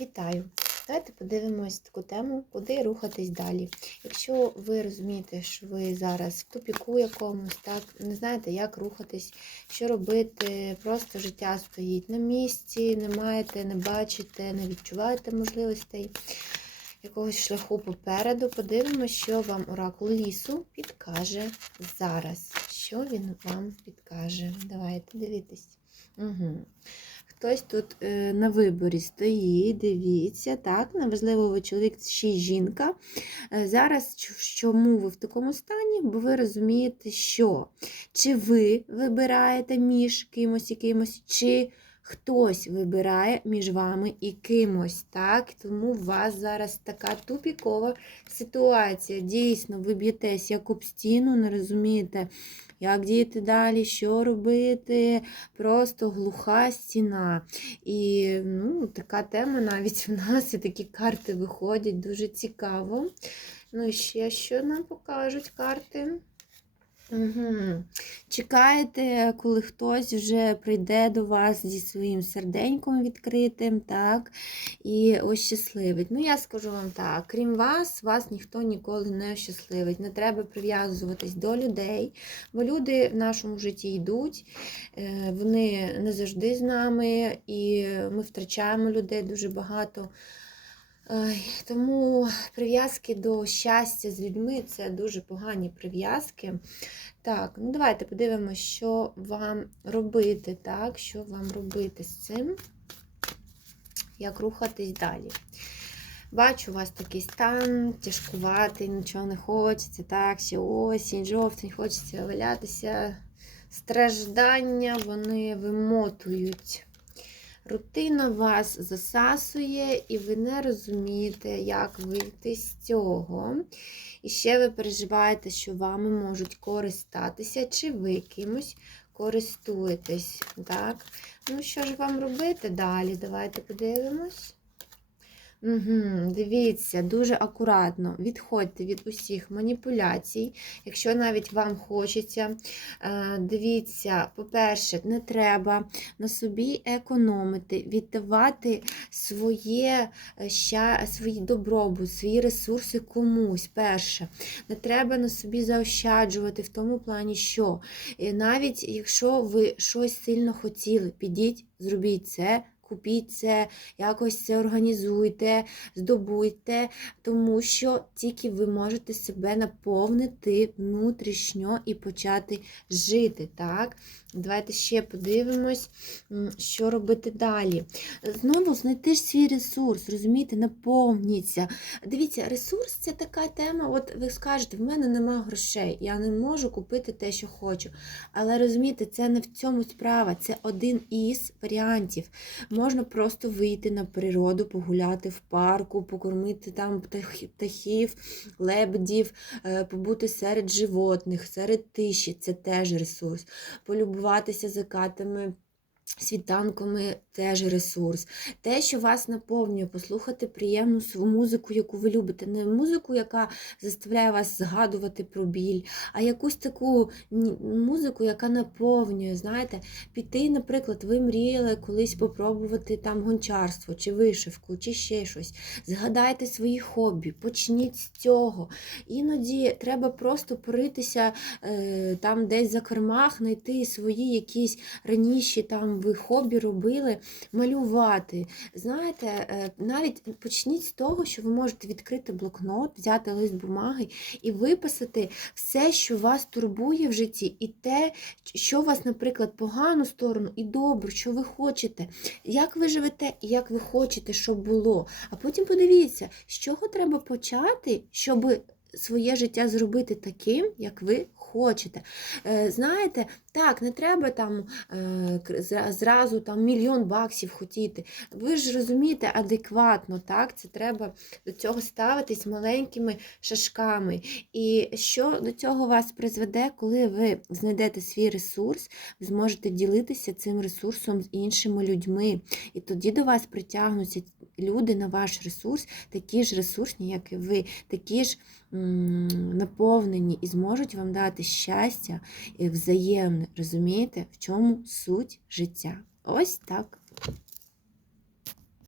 Вітаю! Давайте подивимось таку тему, куди рухатись далі. Якщо ви розумієте, що ви зараз в тупіку якомусь, так, не знаєте, як рухатись, що робити, просто життя стоїть на місці, не маєте, не бачите, не відчуваєте можливостей якогось шляху попереду, подивимось, що вам оракул лісу підкаже зараз. Що він вам підкаже? Давайте дивитись. Угу. Хтось тут е, на виборі стоїть, дивіться, так, неважливо, ви чоловік чи жінка. Е, зараз чому ви в такому стані? Бо ви розумієте, що чи ви вибираєте між кимось і кимось, чи хтось вибирає між вами і кимось. так? Тому у вас зараз така тупікова ситуація. Дійсно, ви б'єтесь як об стіну, не розумієте, як діяти далі, що робити. Просто глуха стіна. І ну, така тема навіть в нас і такі карти виходять дуже цікаво. Ну і ще що нам покажуть карти? Угу. Чекаєте, коли хтось вже прийде до вас зі своїм серденьком відкритим, так, і ощасливить. Ну, я скажу вам так, крім вас, вас ніхто ніколи не ощасливить. Не треба прив'язуватись до людей, бо люди в нашому житті йдуть, е, вони не завжди з нами, і ми втрачаємо людей дуже багато. Тому прив'язки до щастя з людьми це дуже погані прив'язки. Так, ну давайте подивимося, що вам робити, так, що вам робити з цим, як рухатись далі. Бачу, у вас такий стан, тяжкуватий, нічого не хочеться, так, ще осінь, жовтень, хочеться валятися. Страждання вони вимотують. Рутина вас засасує, і ви не розумієте, як вийти з цього. І ще ви переживаєте, що вами можуть користатися, чи ви кимось користуєтесь. Так? Ну, що ж вам робити далі? Давайте подивимось. Угу, Дивіться, дуже акуратно відходьте від усіх маніпуляцій, якщо навіть вам хочеться. Е, Дивіться, по-перше, не треба на собі економити, віддавати своє е, ща, свій добробут, свої ресурси комусь. Перше, не треба на собі заощаджувати в тому плані, що е, навіть якщо ви щось сильно хотіли, підіть, зробіть це. Купіть це, якось це організуйте, здобуйте, тому що тільки ви можете себе наповнити внутрішньо і почати жити. так? Давайте ще подивимось, що робити далі. Знову знайти свій ресурс, розумієте, наповніться. Дивіться, ресурс це така тема. От ви скажете, в мене нема грошей, я не можу купити те, що хочу. Але розумієте, це не в цьому справа, це один із варіантів. Можна просто вийти на природу, погуляти в парку, покормити там птах- птахів, лебедів, е, побути серед животних, серед тиші це теж ресурс. Полюбуватися закатами. Світанками теж ресурс. Те, що вас наповнює, послухати приємну свою музику, яку ви любите. Не музику, яка заставляє вас згадувати про біль, а якусь таку музику, яка наповнює. Знаєте, піти, наприклад, ви мріяли колись попробувати там гончарство, чи вишивку, чи ще щось. Згадайте свої хобі, почніть з цього. Іноді треба просто поритися е, там десь за кермах, знайти свої якісь раніше там ви хобі робили, малювати. Знаєте, е, навіть почніть з того, що ви можете відкрити блокнот, взяти лист бумаги і виписати все, що вас турбує в житті, і те, що у вас, наприклад, погану сторону і добру, що ви хочете, як ви живете і як ви хочете, щоб було. А потім подивіться, з чого треба почати, щоб своє життя зробити таким, як ви хочете. Е, Знаєте, так, не треба там е, зразу там мільйон баксів хотіти. Ви ж розумієте адекватно, так? Це треба до цього ставитись маленькими шашками. І що до цього вас призведе, коли ви знайдете свій ресурс, ви зможете ділитися цим ресурсом з іншими людьми. І тоді до вас притягнуться люди на ваш ресурс, такі ж ресурсні, як і ви, такі ж наповнені і зможуть вам дати щастя і взаємне. Розумієте, в чому суть життя? Ось так.